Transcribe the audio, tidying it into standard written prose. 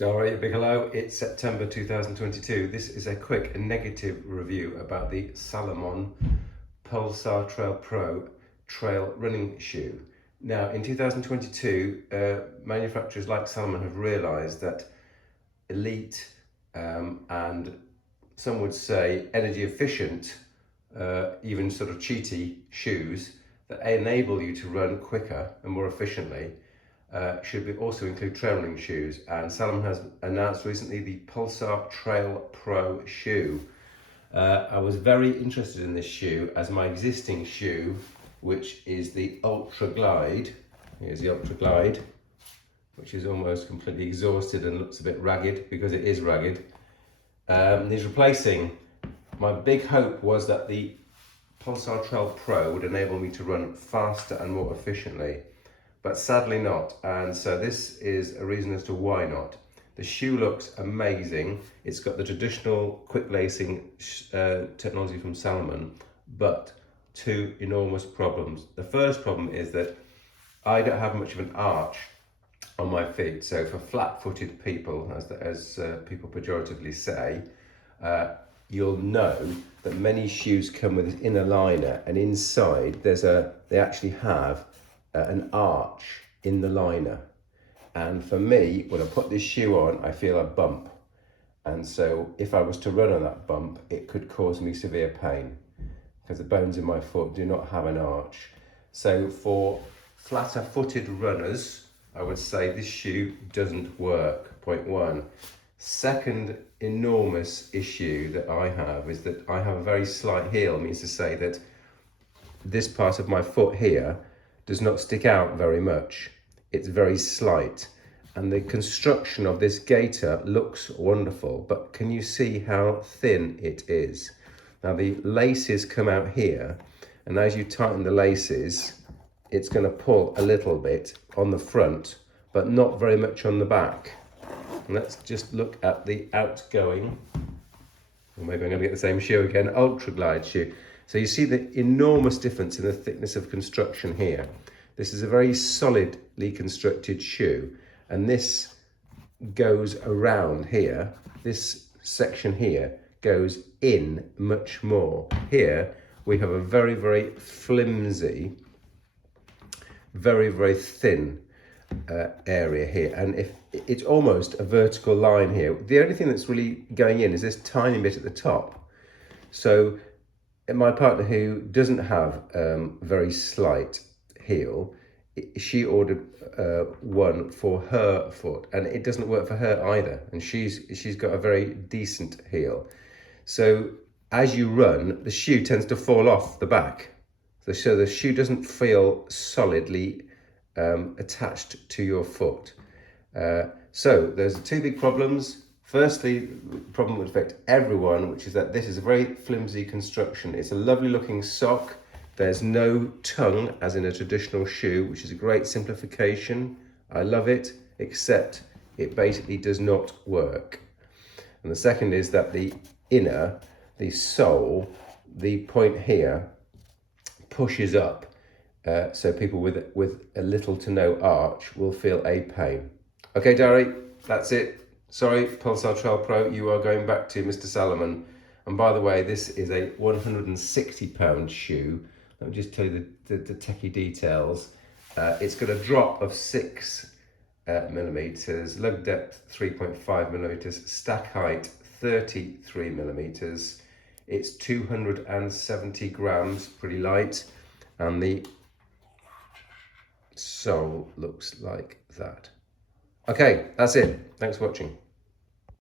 Alright, a big hello. It's September 2022. This is a quick and negative review about the Salomon Pulsar Trail Pro trail running shoe. Now, in 2022, manufacturers like Salomon have realised that elite and some would say energy efficient, even sort of cheaty shoes that enable you to run quicker and more efficiently also include trail running shoes, and Salomon has announced recently the Pulsar Trail Pro shoe. I was very interested in this shoe as my existing shoe, which is the Ultra Glide. Here's the Ultra Glide, which is almost completely exhausted and looks a bit ragged because it is ragged. Is replacing. My big hope was that the Pulsar Trail Pro would enable me to run faster and more efficiently, but sadly not, and so this is a reason as to why not. The shoe looks amazing. It's got the traditional quick lacing technology from Salomon, but two enormous problems. The first problem is that I don't have much of an arch on my feet, so for flat-footed people, as people pejoratively say, you'll know that many shoes come with this inner liner, and inside they actually have an arch in the liner. And for me, when I put this shoe on, I feel a bump, and so if I was to run on that bump, it could cause me severe pain because the bones in my foot do not have an arch. So for flatter footed runners, I would say this shoe doesn't work, point one. Second enormous issue that I have is that I have a very slight heel, means to say that this part of my foot here does not stick out very much. It's very slight, and the construction of this gaiter looks wonderful, but can you see how thin it is? Now the laces come out here, and as you tighten the laces, it's going to pull a little bit on the front, but not very much on the back. And let's just look at the outgoing, or maybe I'm going to get the same shoe again, Ultra Glide shoe. So you see the enormous difference in the thickness of construction here. This is a very solidly constructed shoe, and this goes around here. This section here goes in much more. Here we have a very, very flimsy, very, very thin area here, and if it's almost a vertical line here. The only thing that's really going in is this tiny bit at the top. So my partner, who doesn't have very slight heel, she ordered one for her foot, and it doesn't work for her either, and she's got a very decent heel. So as you run, the shoe tends to fall off the back, so the shoe doesn't feel solidly attached to your foot. So there's two big problems. Firstly, the problem would affect everyone, which is that this is a very flimsy construction. It's a lovely looking sock. There's no tongue, as in a traditional shoe, which is a great simplification. I love it, except it basically does not work. And the second is that the inner, the sole, the point here pushes up. So people with a little to no arch will feel a pain. Okay, Dari, that's it. Sorry, Pulsar Trail Pro, you are going back to Mr. Salomon. And by the way, this is a £160 shoe. Let me just tell you the techie details. It's got a drop of 6 millimeters, lug depth 3.5 millimeters, stack height 33 millimeters. It's 270 grams, pretty light, and the sole looks like that. Okay, that's it. Thanks for watching.